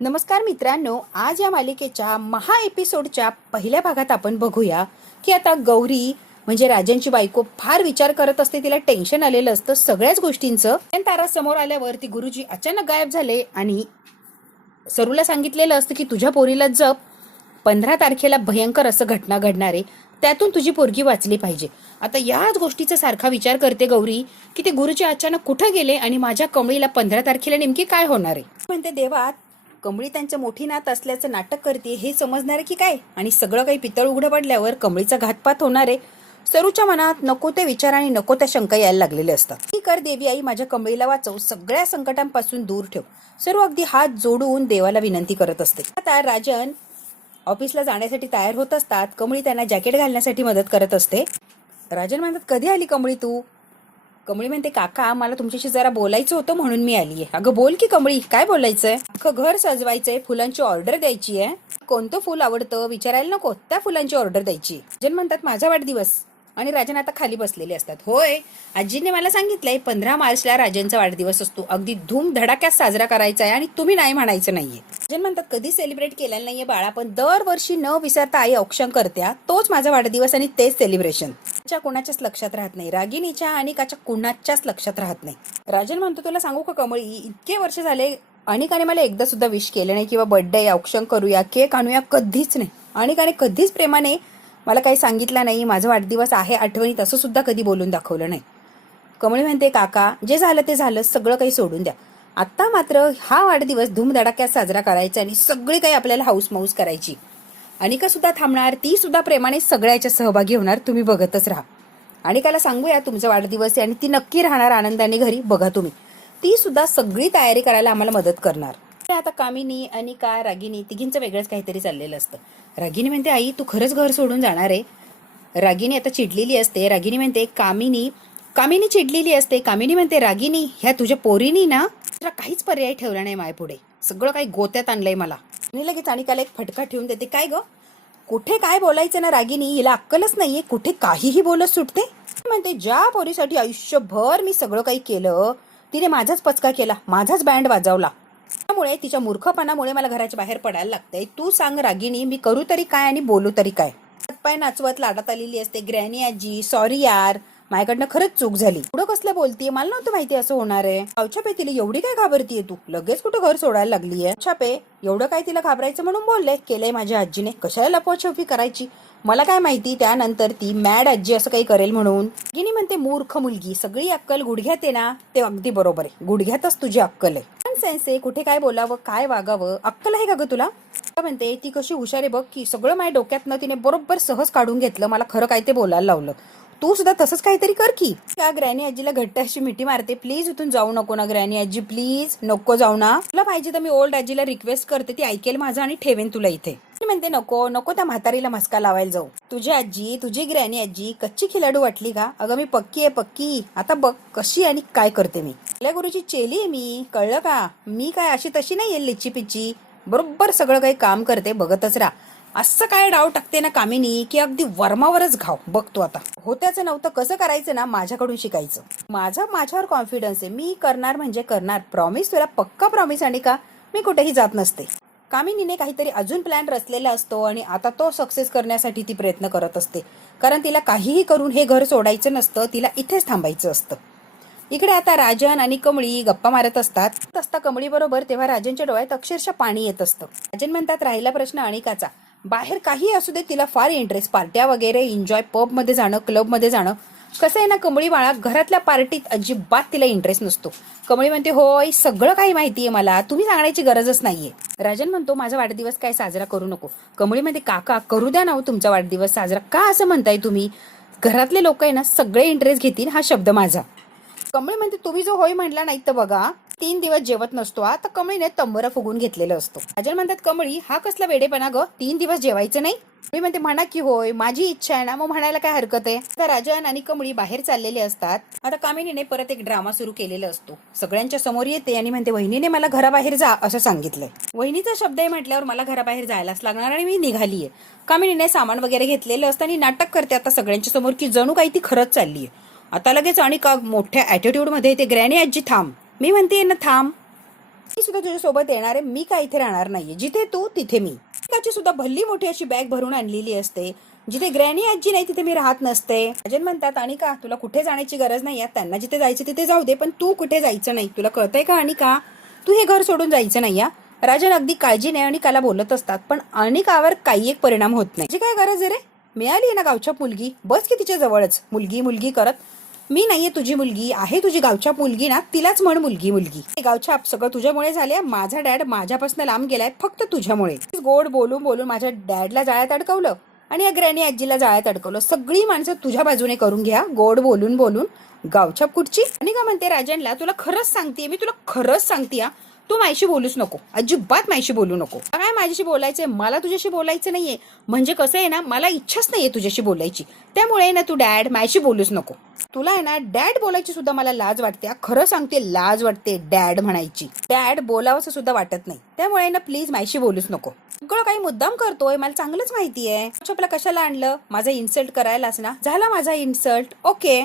नमस्कार मित्रांनो, आज या मालिकेच्या महा एपिसोडच्या पहिल्या भागात आपण बघूया की आता गौरी म्हणजे राजांची बायको फार विचार करत असते. तिला टेन्शन आलेलं असतं सगळ्याच गोष्टींचं. तारा समोर आल्यावर ती गुरुजी अचानक गायब झाले आणि सरूला सांगितलेलं असतं की तुझ्या पोरीला जप, 15 तारखेला भयंकर असं घटना घडणार आहे, त्यातून तुझी पोरगी वाचली पाहिजे. आता याच गोष्टीचा सारखा विचार करते गौरी की ते गुरुजी अचानक कुठे गेले आणि माझ्या कमळीला 15 तारखेला नेमकी काय होणार आहे. म्हणते देवा, कमळी त्यांचं मोठी नात असल्याचं नाटक करते हे समजणार की काय, आणि सगळं काही पितळ उघडं पडल्यावर कमळीचा घातपात होणार आहे. सरूच्या मनात नको ते विचार आणि नको त्या शंका यायला लागलेले असतात. ती कर देवी आई, माझ्या कमळीला वाचव, सगळ्या संकटांपासून दूर ठेव. सरू अगदी हात जोडून देवाला विनंती करत असते. आता राजन ऑफिसला जाण्यासाठी तयार होत असतात. कमळी त्यांना जॅकेट घालण्यासाठी मदत करत असते. राजन म्हणतात, कधी आली कमळी तू? कमळी म्हणते, काका मला तुमच्याशी जरा बोलायचं होतं म्हणून मी आलीये. अगं बोल की कमळी, काय बोलायचंय? अख्खं घर सजवायचंय, फुलांची ऑर्डर द्यायची आहे. कोणतं फुल आवडतं विचारायला नको, त्या फुलांची ऑर्डर द्यायची. राजन म्हणतात, माझा वाढदिवस. आणि राजन आता खाली बसलेले असतात. होय, आजीने मला सांगितलंय 15 मार्चला राजनचा वाढदिवस असतो, अगदी धूम धडाक्यात साजरा करायचा आहे आणि तुम्ही नाही म्हणायचं नाहीये. राजन म्हणतात, कधी सेलिब्रेट केलेलं नाहीये बाळा, पण दरवर्षी न विसरता आई औक्षण करत्या, तोच माझा वाढदिवस आणि तेच सेलिब्रेशन. कोणाच्याच लक्षात राहत नाही, रागिणीच्या आणि काच्या कुणाच्याच लक्षात राहत नाही. राजन म्हणतो, तुला सांगू का कमळी, इतके वर्ष झाले अनिकाने मला एकदा सुद्धा विश केलं नाही किंवा बर्थडे औक्षण करूया, केक आणूया, कधीच नाही. अनिकाने कधीच प्रेमाने मला काही सांगितलं नाही, माझा वाढदिवस आहे आठवणीत असं सुद्धा कधी बोलून दाखवलं नाही. कमळी म्हणते, काका जे झालं ते झालं, सगळं काही सोडून द्या. आता मात्र हा वाढदिवस धूमधडाक्यात साजरा करायचा आणि सगळी काही आपल्याला हाऊस माऊस करायची. अनिका सुद्धा थांबणार, ती सुद्धा प्रेमाने सगळ्याच्या सहभागी होणार, तुम्ही बघतच राहा. अनिकाला सांगूया तुमचा वाढदिवस आहे आणि ती नक्की राहणार आनंदाने घरी, बघा तुम्ही. ती सुद्धा सगळी तयारी करायला आम्हाला मदत करणार. आता कामिनी, अनिका, रागिनी तिघींचं वेगळंच काहीतरी चाललेलं असतं. रागिनी म्हणते, आई तू खरंच घर सोडून जाणार आहे? रागिनी आता चिडलेली असते. रागिनी म्हणते, कामिनी चिडलेली असते. कामिनी म्हणते, रागिनी ह्या तुझ्या पोरीनी ना तुला काहीच पर्याय ठेवला नाही मायपुढे, सगळं काही गोत्यात आणलंय मला. आणि लगेच अनिकाला एक फटका ठेवून देते. काय ग, कुठे काय बोलायचं ना रागिनी, हिला अक्कलच नाहीये, कुठे काहीही बोलत सुटते. म्हणते, ज्या पोरीसाठी आयुष्यभर मी सगळं काही केलं तिने माझाच पचका केला, माझाच बँड वाजवला, त्यामुळे तिच्या मूर्खपणामुळे मला घराच्या बाहेर पडायला लागतंय. तू सांग रागिनी, मी करू तरी काय आणि बोलू तरी काय? पाय नाचवत लाडात आलेली असते. ग्रॅनी आजी, सॉरी यार, माझ्याकडनं खरंच चूक झाली. पुढं कसलं बोलतीये, मला नव्हतं माहिती असं होणार आहे. छापे, तिला एवढी काय घाबरतीये तू, लगेच कुठं घर सोडायला लागलीये? छापे, एवढं काय तिला घाबरायचं म्हणून बोलले, केलंय माझ्या आजीने, कशाला लपवाछपी करायची? मला काय माहिती त्यानंतर ती मॅड आजी असं काही करेल म्हणून. गिनी म्हणते, मूर्ख मुलगी, सगळी अक्कल गुडघ्यात आहे ना? ते अगदी बरोबर आहे, गुडघ्यातच तुझी अक्कल आहे. सेन्स आहे, कुठे काय बोलावं, काय वागावं, अक्कल आहे का ग तुला? म्हणते, ती कशी हुशार आहे बघ की, सगळं माझ्या डोक्यातनं तिने बरोबर सहज काढून घेतलं, मला खरं काय ते बोलायला लावलं. तू सुद्धा तसंच काहीतरी कर की. त्या ग्रॅनी आजीला घट्ट अशी मिठी मारते. प्लीज इथून जाऊ नको ना ग्रॅनी आजी, प्लीज नको जाऊ ना. तुला पाहिजे तर मी ओल्ड आजीला रिक्वेस्ट करते, ती ऐकेल माझं आणि ठेवेन तुला इथे. म्हणते, नको नको त्या म्हातारीला मस्का लावायला जाऊ. तुझी आजी, तुझी ग्रॅनी आजी कच्ची खिलाडू वाटली का? अगं मी पक्की आहे, पक्की. आता बघ कशी आणि काय करते मी. आपल्या गुरुची चेली आहे मी, कळलं का? मी काय अशी तशी नाहीये लिच्ची पिच्ची, बरोबर सगळं काही काम करते, बघतच राहा. असं काय डाव टाकते ना कामिनी की अगदी वर्मावरच घाव. बघतो आता, होत्याचं नव्हतं कसं करायचं ना, माझ्याकडून शिकायचं. माझ्यावर कॉन्फिडन्स आहे, मी करणार म्हणजे करणार. प्रॉमिस तुला, पक्का प्रॉमिस. आणि का मी कुठेही जात नसते. कामिनीने काहीतरी अजून प्लॅन रचलेला असतो आणि आता तो सक्सेस करण्यासाठी ती प्रयत्न करत असते, कारण तिला काहीही करून हे घर सोडायचं नसतं, तिला इथेच थांबायचं असतं. इकडे आता राजन आणि कमळी गप्पा मारत असतात कमळी बरोबर. तेव्हा राजनच्या डोळ्यात अक्षरशः पाणी येत असतं. राजन म्हणतात, राहिला प्रश्न अनिकाचा. बाहेर काही असू दे, तिला फार इंटरेस्ट, पार्ट्या वगैरे, एन्जॉय, पब मध्ये जाणं, क्लब मध्ये जाणं. कसं आहे ना कमळी बाळा, घरातल्या पार्टीत अजिबात तिला इंटरेस्ट नसतो. कमळी म्हणते, होय सगळं काही माहितीये मला, तुम्ही सांगण्याची गरजच नाहीये. राजन म्हणतो, माझा वाढदिवस काय साजरा करू नको. कमळी म्हणते, काका करू द्या ना हो तुमचा वाढदिवस साजरा, का असं म्हणताय तुम्ही? घरातले लोक आहे ना सगळे इंटरेस्ट घेतील, हा शब्द माझा. कमळी म्हणते, तुम्ही जो होय म्हटला नाही तर बघा 3 दिवस जेवत नसतो. आता कमळीने तंबरा फुगून घेतलेलं असतो. राजन म्हणतात, कमळी हा कसला वेडेपणा ग, 3 दिवस जेवायचं नाही? कमळी म्हणते, म्हणा की होय, माझी इच्छा आहे ना, मग म्हणायला काय हरकत आहे. आता राजन आणि कमळी बाहेर चाललेले असतात. आता कामिनीने परत एक ड्रामा सुरू केलेला असतो. सगळ्यांच्या समोर येते आणि म्हणते, वहिनीने मला घराबाहेर जा असं सांगितलंय. वहिनीचा शब्द आहे म्हटल्यावर मला घराबाहेर जायलाच लागणार आणि मी निघालीये. कामिनीने सामान वगैरे घेतलेलं असतं आणि नाटक करते आता सगळ्यांच्या समोर की जणू काही ती खरंच चाललीये. आता लगेच आणि का मोठ्या ॲटिट्यूड मध्ये ते, ग्रॅनी आजी थांब, मी म्हणते ना थांब. मी सुद्धा तुझ्यासोबत येणार आहे, मी काय इथे राहणार नाहीये, जिथे तू तिथे मी. अनिकाची सुद्धा भल्ली मोठी अशी बॅग भरून आणलेली असते. जिथे ग्रॅनी आजी नाही तिथे मी राहत नसते. राजन म्हणतात अनिका तुला कुठे जाण्याची गरज नाही, त्यांना जिथे जायचं तिथे जाऊ दे, पण तू कुठे जायचं नाही. तुला कळतंय का अनिका, तू हे घर सोडून जायचं नाही. या राजन अगदी काळजीने अनिकाला बोलत असतात, पण अनिकावर काही एक परिणाम होत नाही. म्हणजे काय गरज आहे रे, मिळाली ना गावच्या मुलगी, बस की तिच्या जवळच मुलगी मुलगी करत. मी नाहीये तुझी मुलगी, आहे तुझी गावच्या मुलगी ना, तिलाच म्हण मुलगी मुलगी. गावच्या सगळं तुझ्यामुळे झाले. माझा डॅड माझ्यापासून लांब गेलाय फक्त तुझ्यामुळे. गोड बोलून बोलून माझ्या डॅडला जाळ्यात अडकवलं आणि या ग्रॅनी आजीला जाळ्यात अडकवलं. सगळी माणसं तुझ्या बाजूने करून घ्या, गोड बोलून बोलून. गावच्या कुठची. आणि का म्हणते राजनला, तुला खरंच सांगते, मी तुला खरंच सांगते, तू माझ्याशी बोलूच नको, अजिबात माझ्याशी बोलू नको. काय माझ्याशी बोलायचंय, मला तुझ्याशी बोलायचं नाहीये. म्हणजे कसं आहे ना, मला इच्छाच नाहीये तुझ्याशी बोलायची. त्यामुळे ना तू डॅड माझ्याशी बोलूच नको. तुला आहे ना डॅड बोलायची सुद्धा मला लाज वाटते. खरं सांगते, लाज वाटते डॅड म्हणायची. डॅड बोलावंसं सुद्धा वाटत नाही. त्यामुळे ना प्लीज माझ्याशी बोलूच नको. सगळं काही मुद्दाम करतोय, मला चांगलंच माहितीये. आपल्याला कशाला आणलं, माझा इन्सल्ट करायलाच ना. झाला माझा इन्सल्ट, ओके.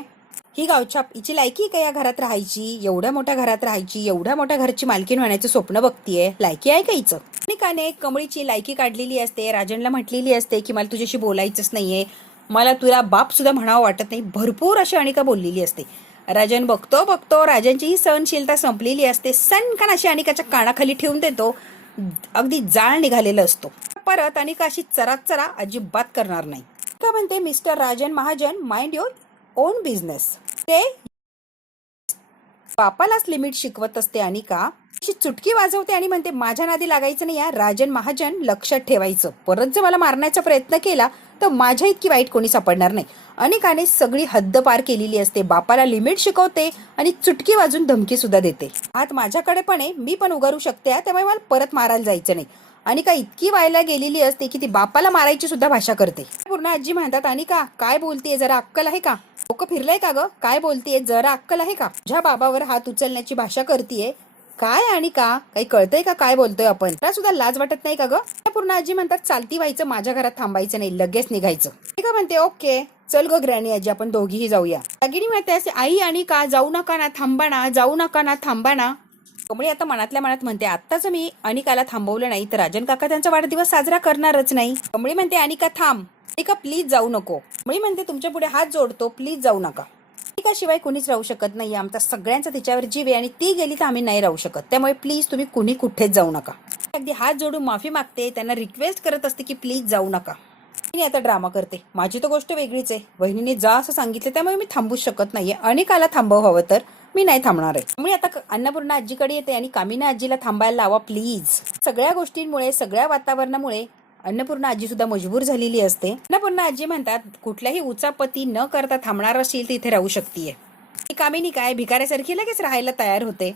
ही गावछाप, हिची लायकी का या घरात राहायची, एवढ्या मोठ्या घरात राहायची, एवढ्या मोठ्या घरची मालकीण होण्याचं स्वप्न बघतीये. लायकी आहे का हिचं. अनिकाने कमळीची लायकी काढलेली असते. राजनला म्हटलेली असते की मला तुझ्याशी बोलायचंच नाहीये, मला तुला बाप सुद्धा म्हणावं वाटत नाही. भरपूर अशी अनिका बोललेली असते. राजन बघतो बघतो राजनची ही सहनशीलता संपलेली असते. सनकान अशी अनिकाच्या कानाखाली ठेवून देतो. अगदी जाळ निघालेलं असतो. परत अनिका अशी चरा अजिबात करणार नाही. का म्हणते, mister Rajan Mahajan, mind your on business. ते बापालाच लिमिट शिकवत असते अनिका. अशी चुटकी वाजवते आणि म्हणते माझ्या नादी लागायचं नाही. या राजन महाजन लक्षात ठेवायचं, परत जर मला मारण्याचा प्रयत्न केला तर माझ्या इतकी वाईट कोणी सापडणार नाही. अनिकाने सगळी हद्द पार केलेली असते. बापाला लिमिट शिकवते आणि चुटकी वाजून धमकी सुद्धा देते. हात माझ्याकडे पण आहे, मी पण उगारू शकते, त्यामुळे मला परत मारायला जायचं नाही. अनिका इतकी व्हायला गेलेली असते की ती बापाला मारायची सुद्धा भाषा करते. पूर्ण आजी म्हणतात अनिका काय बोलतीये, जरा अक्कल आहे का, डोकं फिरलंय का ग, काय बोलतीये, जरा अक्कल आहे का, तुझ्या बाबावर हात उचलण्याची भाषा करतीये काय. अनिका काही कळतंय का काय बोलतोय आपण, त्याला सुद्धा लाज वाटत नाही का ग. पूर्ण आजी म्हणतात चालती व्हायचं, माझ्या घरात थांबायचं नाही, लगेच निघायचं. अनिका म्हणते ओके चल ग ग्रॅनी आजी, आपण दोघीही जाऊया. दागिनी म्हणते असे, आई अनिका जाऊ नका ना, थांबा ना, जाऊ नका ना, थांबा ना. कमळी आता मनातल्या मनात म्हणते आत्ताच मी अनिकाला थांबवलं नाही तर राजन काका त्यांचा वाढदिवस साजरा करणारच नाही. कमळी म्हणते अनिका थांब, अनिका प्लीज जाऊ नको. कमळी म्हणते तुमच्या पुढे हात जोडतो, प्लीज जाऊ नका. अनिकाशिवाय कुणीच राहू शकत नाही, आमचा सगळ्यांचा तिच्यावर जीव आहे आणि ती गेली तर आम्ही नाही राहू शकत. त्यामुळे प्लीज तुम्ही कुणी कुठेच जाऊ नका. अगदी हात जोडून माफी मागते, त्यांना रिक्वेस्ट करत असते की प्लीज जाऊ नका. मी आता ड्रामा करते, माझी तर गोष्ट वेगळीच आहे. वहिनीने जा असं सांगितलं त्यामुळे मी थांबूच शकत नाहीये. अनिकाला थांबव हवं तर मी नाही थांबणार आहे. त्यामुळे आता अन्नपूर्णा आजीकडे येते आणि कामिना आजीला थांबायला लावा प्लीज. सगळ्या गोष्टींमुळे, सगळ्या वातावरणामुळे अन्नपूर्णा आजी सुद्धा मजबूर झालेली असते. अन्नपूर्णा आजी म्हणतात कुठल्याही उचापती न करता थांबणार असेल तर इथे राहू शकतीये. कामिनी काय भिकाऱ्यासारखी लगेच राहायला तयार होते.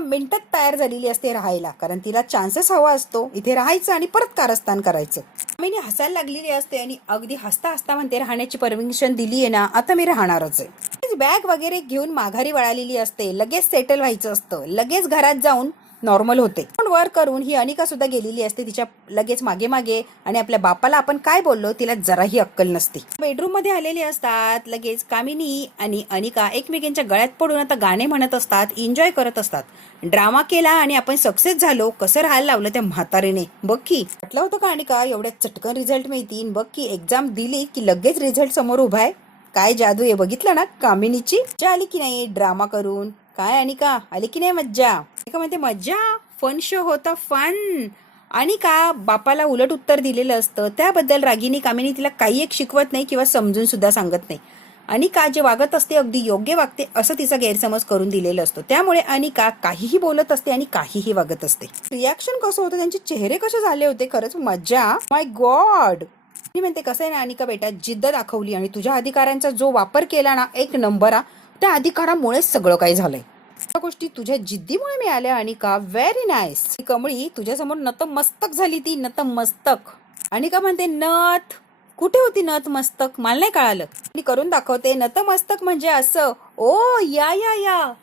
मिनिटात तयार झालेली असते राहायला, कारण तिला चान्सेस हवा असतो इथे राहायचं आणि परत कारस्थान करायचं. कामिनी हसायला लागलेली असते आणि अगदी हसता हसता म्हणते राहण्याची परमिशन दिली आहे ना, आता मी राहणारच आहे. बॅग वगैरे घेऊन माघारी वळालेली असते. लगेच सेटल व्हायचं असतं, लगेच घरात जाऊन नॉर्मल होते. वर करून ही अनिका सुद्धा गेलेली असते तिच्या लगेच मागे मागे. आणि आपल्या बापाला आपण काय बोललो तिला जराही अक्कल नसते. बेडरूम मध्ये आलेले असतात. लगेच कामिनी आणि अनिका एकमेकांच्या गळ्यात पडून आता गाणे म्हणत असतात, एन्जॉय करत असतात. ड्रामा केला आणि आपण सक्सेस झालो, कसं राहायला लावलं त्या म्हातारीने. बघ की वाटलं होतं का अनिका एवढ्या चटकन रिझल्ट मिळतील. बघ की एक्झाम दिली की लगेच रिझल्ट समोर उभा आहे. काय जादू आहे बघितलं ना कामिनीची. मज्जा आली की नाही ड्रामा करून. काय अनिका आली की नाही मज्जा. अनिका म्हणते मज्जा, फन शो होता फन. अनिका बापाला उलट उत्तर दिलेलं असतं, त्याबद्दल रागिनी कामिनी तिला काही एक शिकवत नाही किंवा समजून सुद्धा सांगत नाही. अनिका जे वागत असते अगदी योग्य वागते असं तिचा गैरसमज करून दिलेलं असतं. त्यामुळे अनिका काहीही बोलत असते आणि काहीही वागत असते. रिॲक्शन कसं होतं, त्यांचे चेहरे कसे झाले होते, खरंच मज्जा. माय गॉड. मी म्हणते कसं आहे ना अनिका बेटा, जिद्द दाखवली आणि तुझ्या अधिकारांचा जो वापर केला ना, एक नंबर. त्या अधिकारामुळे सगळं काही झालंय. त्या गोष्टी तुझ्या जिद्दीमुळे मिळाल्या अनिका. Very nice. कमळी तुझ्यासमोर नतमस्तक झाली, ती नतमस्तक. अनिका म्हणते नथ कुठे होती नतमस्तक? मला नाही कळालं. मी करून दाखवते. नतमस्तक म्हणजे असं. ओ या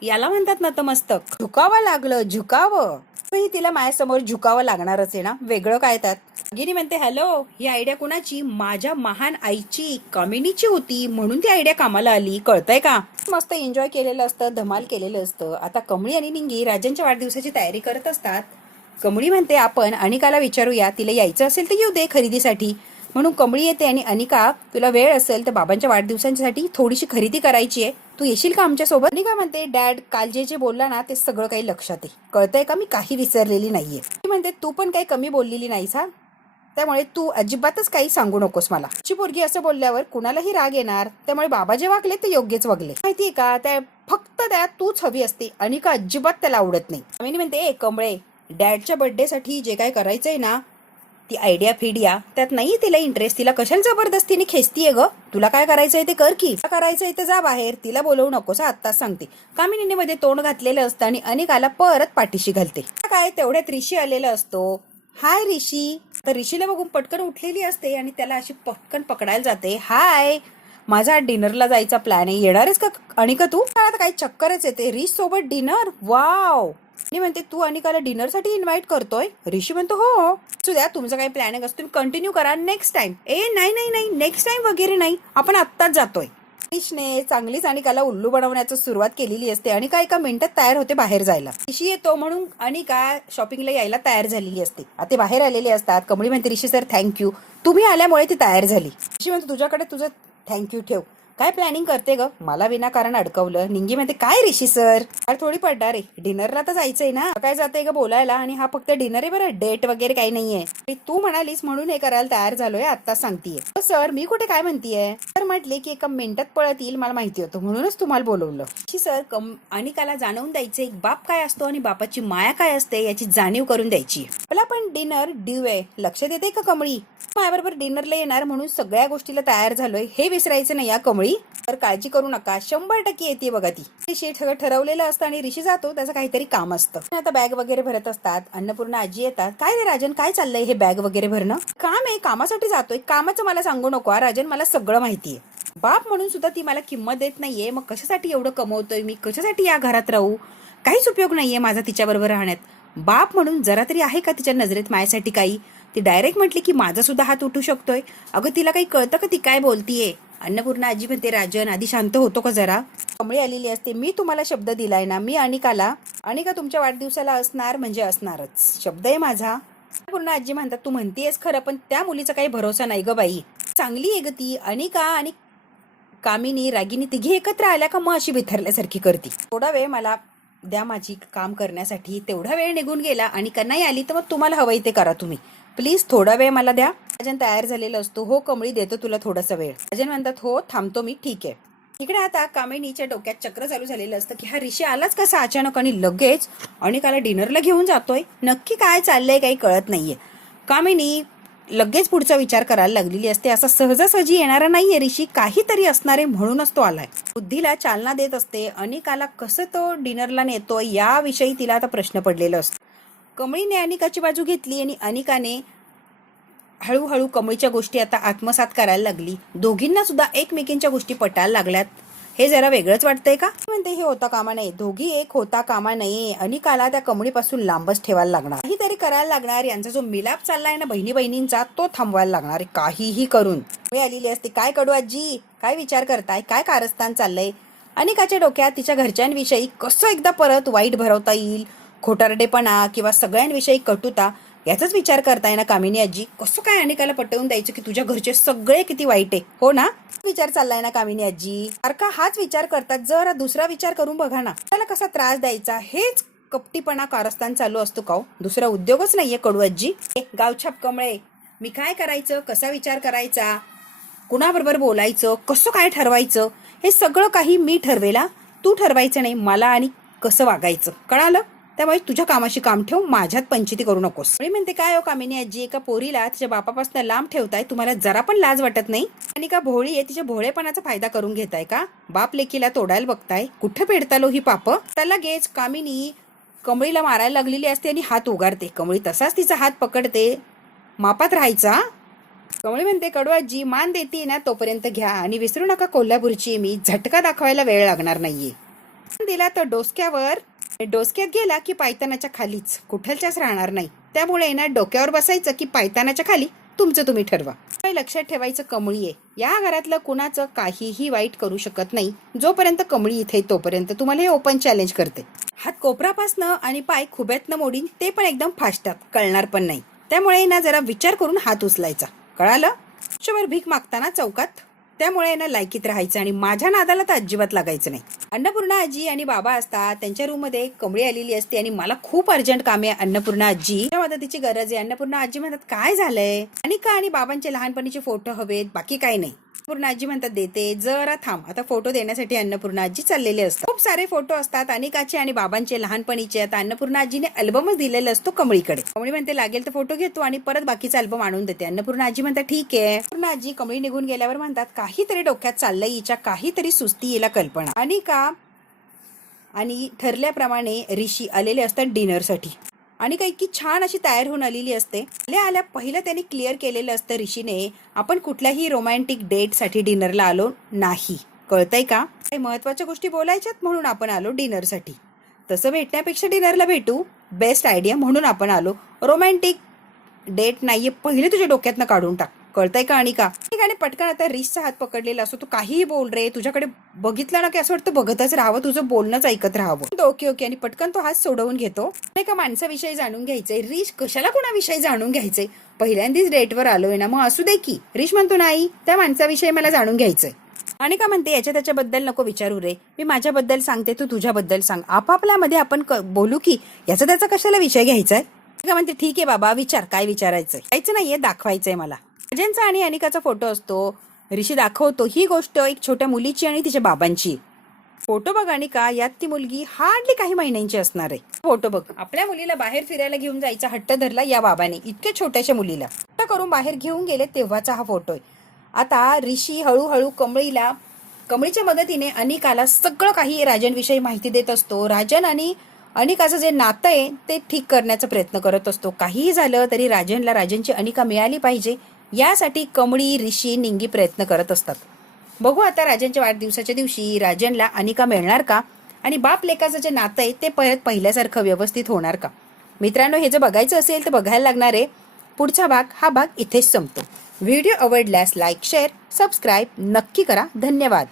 याला म्हणतात नतमस्तक. झुकावं लागलं, झुकावं. ही तिला माझ्यासमोर झुकावं लागणारच आहे ना, वेगळं काय त्यात. गिरी म्हणते हॅलो, ही आयडिया कुणाची? माझ्या महान आईची, कामिनीची होती, म्हणून ती आयडिया कामाला आली. कळतंय का? मस्त एन्जॉय केलेलं असतं, धमाल केलेलं असतं. आता कमळी आणि निंगी राजांच्या वाढदिवसाची तयारी करत असतात. कमळी म्हणते आपण अनिकाला विचारूया, तिला यायचं असेल तर येऊ दे खरेदीसाठी. म्हणून कमळी येते आणि अनिका, तुला वेळ असेल तर बाबांच्या वाढदिवसांसाठी थोडीशी खरेदी करायची आहे, तू येशील का आमच्या सोबत? अनिका म्हणते डॅड काल जे बोलला ना ते सगळं काही लक्षात आहे, कळतंय का, मी काही विसरलेली नाहीये. ती म्हणते तू पण काही कमी बोललेली नाहीस हा, त्यामुळे तू अजिबातच काही सांगू नकोस मला. ची पोरगी असं बोलल्यावर कुणालाही राग येणार, त्यामुळे बाबा जे वागले ते योग्यच वागले. माहितीये का, त्या फक्त त्या तूच हवी असते, अनिका अजिबात त्याला आवडत नाही. आम्ही म्हणते कमळे, डॅडच्या बर्थडे साठी जे काय करायचंय ना, ती आयडिया फिडिया त्यात नाही तिला इंटरेस्ट. तिला कशाला जबरदस्तीने खेचतीये ग? तुला काय करायचंय ते कर की. करायचंय ते जा बाहेर, तिला बोलवू नकोस आत्ताच सांगते. कामिनीने मध्ये तोंड घातलेलं असतं आणि अनिकाला परत पाठीशी घालते. काय तेवढ्यात ऋषी आलेला असतो. हाय ऋषी. तर ऋषीला बघून पटकन उठलेली असते आणि त्याला अशी पटकन पकडायला जाते. हाय, माझा डिनरला जायचा प्लॅन आहे, येणारच का अनिका तू? आता काही चक्करच येते. ऋष सोबत डिनर, वाव. मी म्हणते तू अनिकाला डिनरसाठी इन्व्हाइट करतोय? ऋषी म्हणतो हो. द्या तुमचं काही प्लॅनिंग असतो तुम्ही कंटिन्यू करा नेक्स्ट टाइम. नाही नेक्स्ट टाइम वगैरे नाही, आपण आत्ताच जातोय. ऋषीने चांगलीच अनिकाला उल्लू बनवण्याची सुरुवात केलेली असते. अनिका एका मिनिटात तयार होते बाहेर जायला. ऋषी येतो म्हणून अनिका शॉपिंगला यायला तयार झालेली असते. आता ते बाहेर आलेले असतात. कमळी म्हणते ऋषी सर थँक्यू, तुम्ही आल्यामुळे ती तयार झाली. ऋषी म्हणतो तुझ्याकडे तुझं थँक्यू ठेव, काय प्लॅनिंग करते ग, मला विनाकारण अडकवलं. निंगी म्हणते काय ऋषी सर, अरे थोडी पडणार आहे, डिनरला तर जायचंय ना, काय जाते ग बोलायला, आणि हा फक्त डिनर आहे बरं, डेट वगैरे काही नाहीये. तू म्हणालीस म्हणून हे करायला तयार झालोय, आता सांगतेय. सर मी कुठे काय म्हणतीये, तर म्हटले की एका मिनिटात पळत येईल, मला माहिती होतं म्हणूनच तुम्हाला बोलवलं. ऋषी सर अनिकाला जाणवून द्यायचं एक बाप काय असतो आणि बापाची माया काय असते याची जाणीव करून द्यायची. मला पण डिनर ड्यू आहे, लक्षात येते का कमळी? माझ्याबरोबर डिनरला येणार म्हणून सगळ्या गोष्टीला तयार झालोय, हे विसरायचं नाही या कमळी. तर काळजी करू नका, 100% येते बघा ती. ऋषी सगळं ठरवलेलं असतं आणि ऋषी जातो, त्याचं काहीतरी काम असतं. आता बॅग वगैरे भरत असतात. अन्नपूर्णा आजी येतात. काय रे राजन, काय चाललंय हे बॅग वगैरे भरणं? काम आहे, कामासाठी जातोय. कामाचं मला सांगू नको राजन, मला सगळं माहितीये. बाप म्हणून सुद्धा ती मला किंमत देत नाहीये, मग कशासाठी एवढं कमवतोय मी, कशासाठी या घरात राहू, काहीच उपयोग नाहीये माझा तिच्याबरोबर राहण्यात. बाप म्हणून जरा तरी आहे का तिच्या नजरेत माझ्यासाठी काही? ती डायरेक्ट म्हटली की माझा सुद्धा हात उठू शकतोय. अगं तिला काही कळतं का ती काय बोलतीये? अन्नपूर्णा आजी म्हणते राजन आधी शांत होतो का जरा? कमळी आलेली असते. मी तुम्हाला शब्द दिलाय ना, मी अनिका तुमच्या वाढदिवसाला असणार म्हणजे असणारच, शब्द आहे माझा. अन्नपूर्णा आजी म्हणतात तू म्हणतेस खरं, पण त्या मुलीचा काही भरोसा नाही ग बाई, चांगली आहे ग ती. अनिका आणि कामिनी रागिनी तिघी एकत्र आल्या का मग अशी बिथरल्यासारखी करती. थोडा वेळ मला द्या माझी काम करण्यासाठी. तेवढा वेळ निघून गेला आणि नाही आली तर मग तुम्हाला हवंय ते करा तुम्ही, प्लीज थोडा वेळ मला द्या. राजन तयार झालेला असतो. हो कमळी देतो तुला थोडासा वेळ. राजन म्हणतात हो थांबतो मी, ठीक आहे. इकडे आता कामिनीच्या डोक्यात चक्र चालू झालेलं असतं की हा ऋषी आलाच कसा अचानक आणि लगेच अनिकाला डिनरला घेऊन जातोय, नक्की काय चाललंय काही कळत नाहीये. कामिनी लगेच पुढचा विचार करायला लागलेली असते. असा सहजासहजी येणारा नाहीये ऋषी, काहीतरी असणारे म्हणूनच तो आलाय. बुद्धीला चालना देत असते. अनिकाला कसं तो डिनरला नेतोय याविषयी तिला आता प्रश्न पडलेला असतो. कमळीने अनिकाची बाजू घेतली आणि अनिकाने हळूहळू कमळीच्या गोष्टी आता आत्मसात करायला लागली. दोघींना सुद्धा एकमेकींच्या गोष्टी पटायला लागल्यात. हे जरा वेगळंच वाटतंय का? म्हणते हे होता कामा नये, दोघी एक होता कामा नये. अनिकाला त्या कमळीपासून लांबच ठेवायला लागणार, काहीतरी करायला लागणार. यांचा जो मिलाप चाललाय ना बहिणी बहिणींचा, तो थांबवायला लागणार काहीही करून. आलेली असते. काय कडू आजी, काय विचार करताय, काय कारस्थान चाललंय? अनिकाच्या डोक्यात तिच्या घरच्यांविषयी कसं एकदा परत वाईट भरवता येईल, खोटारडेपणा किंवा सगळ्यांविषयी कटुता, याचाच विचार करताय ना कामिनी आजी. कसं काय अनिकाला पटवून द्यायचं की तुझ्या घरचे सगळे किती वाईट आहे, हो ना? विचार चाललाय ना कामिनी आजी. सारखा हाच विचार करतात, जरा दुसरा विचार करून बघा ना. त्याला कसा त्रास द्यायचा, हेच कपटीपणा कारस्थान चालू असतो का? दुसरा उद्योगच नाहीये कडू आजी. गावछाप कमळे, मी काय करायचं, कसा विचार करायचा, कुणाबरोबर बोलायचं, कसं काय ठरवायचं, हे सगळं काही मी ठरवेला, तू ठरवायचं नाही मला आणि कसं वागायचं, कळालं? त्यामुळे तुझ्या कामाशी काम ठेव, माझ्यात पंचायती करू नकोस. मी म्हणते काय हो कामिनी आजी, एका पोरीला तिच्या बापापासून लांब ठेवताय, तुम्हाला जरा पण लाज वाटत नाही? आणि का भोळी आहे, तिच्या भोळेपणाचा फायदा करून घेताय का? बाप लेकीला तोडायला बघताय, कुठं पेडतालो ही पाप? त्याला गेच कामिनी कमळीला मारायला लागलेली असते आणि हात उगारते. कमळी तसाच तिचा हात पकडते. मापात राहायचा. कमळी म्हणते, कडू आजी मान देते ना तोपर्यंत घ्या आणि विसरू नका कोल्हापूरची मी, झटका दाखवायला वेळ लागणार नाहीये. दिला तर डोसक्यात गेला की पायतानाच्या खालीच, कुठलच्याच राहणार नाही. त्यामुळे ना डोक्यावर बसायचं की पायतानाच्या खाली, तुमचं तुम्ही ठरवा. लक्षात ठेवायचं, कमळी आहे, या घरातलं कुणाचं काहीही वाईट करू शकत नाही. जोपर्यंत कमळी इथे तोपर्यंत तुम्हाला हे ओपन चॅलेंज करते. हात कोपरापासनं आणि पाय खुब्यातनं मोडीन, ते पण एकदम फास्टात, कळणार पण नाही. त्यामुळे ना जरा विचार करून हात उचलायचा, कळालं? शंभर भीक मागताना चौकात, त्यामुळे ना लायकीत राहायचं आणि माझ्या नादाला तर अजिबात लागायचं नाही. अन्नपूर्णा आजी आणि बाबा असतात, त्यांच्या रूम मध्ये कमळी आलेली असते आणि मला खूप अर्जंट काम आहे अन्नपूर्णा आजी, मदतीची गरज आहे. अन्नपूर्णा आजी म्हणतात, काय झालंय? अनिका आणि बाबांचे लहानपणीचे फोटो हवेत, बाकी काही नाही. अन्नपूर्णा आजी म्हणतात, देते, जरा थांब. आता फोटो देण्यासाठी अन्नपूर्णा आजी चाललेले असतात. खूप सारे फोटो असतात अनिकाचे आणि बाबांचे लहानपणीचे. आता अन्नपूर्णा आजीने अल्बमच दिलेला असतो कमळीकडे. कमळी म्हणते, लागेल तर फोटो घेतो आणि परत बाकीचा अल्बम आणून देते. अन्नपूर्णा आजी म्हणतात, ठीक आहे. अन्नपूर्णा आजी कमळी निघून गेल्यावर म्हणतात, काहीतरी डोक्यात चाललंय हिच्या, काहीतरी सुस्ती येला कल्पना. अनिका आणि ठरल्याप्रमाणे ऋषी आलेले असतात डिनरसाठी. आणि काही की छान अशी तयार होऊन आलेली असते. आल्या पहिलं त्यांनी क्लिअर केलेलं असतं ऋषीने, आपण कुठल्याही रोमॅन्टिक डेटसाठी डिनरला आलो नाही, कळतंय का? काही महत्वाच्या गोष्टी बोलायच्यात म्हणून आपण आलो डिनरसाठी. तसं भेटण्यापेक्षा डिनरला भेटू, बेस्ट आयडिया, म्हणून आपण आलो. रोमॅन्टिक डेट नाहीये, पहिले तुझ्या डोक्यातनं काढून टाक, कळतंय का अनिका? आणि पटकन आता रिशचा हात पकडलेला असतो. तू काहीही बोल रे, तुझ्याकडे बघितलं ना की असं वाटतं बघतच राहावं, तुझं बोलणंच ऐकत राहावं. ओके ओके, आणि पटकन तो हात सोडवून घेतो. एका माणसाविषयी जाणून घ्यायचंय. रिश कशाला कोणाविषयी जाणून घ्यायचंय? पहिल्यांदाच डेटवर आलोय ना, मग असू दे की. रिश म्हणतो, नाही, त्या माणसाविषयी मला जाणून घ्यायचंय. अनिका म्हणते, याच्या त्याच्याबद्दल नको विचारू रे, मी माझ्याबद्दल सांगते, तू तुझ्याबद्दल सांग. आपापल्यामध्ये आपण बोलू की याचा त्याचा कशाला विषय घ्यायचाय? अनिका म्हणते, ठीक आहे बाबा, विचार, काय विचारायचंय? काहीच नाहीये, दाखवायचंय मला. राजनचा आणि अनिकाचा फोटो असतो. ऋषी दाखवतो, ही गोष्ट एक छोट्या मुलीची आणि तिच्या बाबांची. फोटो बघ अनिका, यात ती मुलगी हार्डली काही महिन्यांची असणार आहे. फोटो बघ, आपल्या मुलीला बाहेर फिरायला घेऊन जायचा हट्ट धरला या बाबाने, इतक्या छोट्याशा मुलीला हट्ट करून बाहेर घेऊन गेले तेव्हाचा हा फोटो आहे. आता ऋषी हळूहळू कमळीच्या मदतीने अनिकाला सगळं काही राजनविषयी माहिती देत असतो. राजन आणि अनिकाचं जे नातं आहे ते ठीक करण्याचा प्रयत्न करत असतो. काहीही झालं तरी राजनची अनिका मिळाली पाहिजे, यासाठी कमळी, ऋषी, निंगी प्रयत्न करत असतात. बघू आता राजनच्या वाढदिवसाच्या दिवशी राजनला अनिका मिळणार का, आणि बाप लेकाचं जे नातं आहे ते परत पहिल्यासारखं व्यवस्थित होणार का? मित्रांनो, हे जर बघायचं असेल तर बघायला लागणार आहे. पुढचा भाग, हा भाग इथेच संपतो. व्हिडिओ आवडल्यास लाईक, शेअर, सबस्क्राईब नक्की करा. धन्यवाद.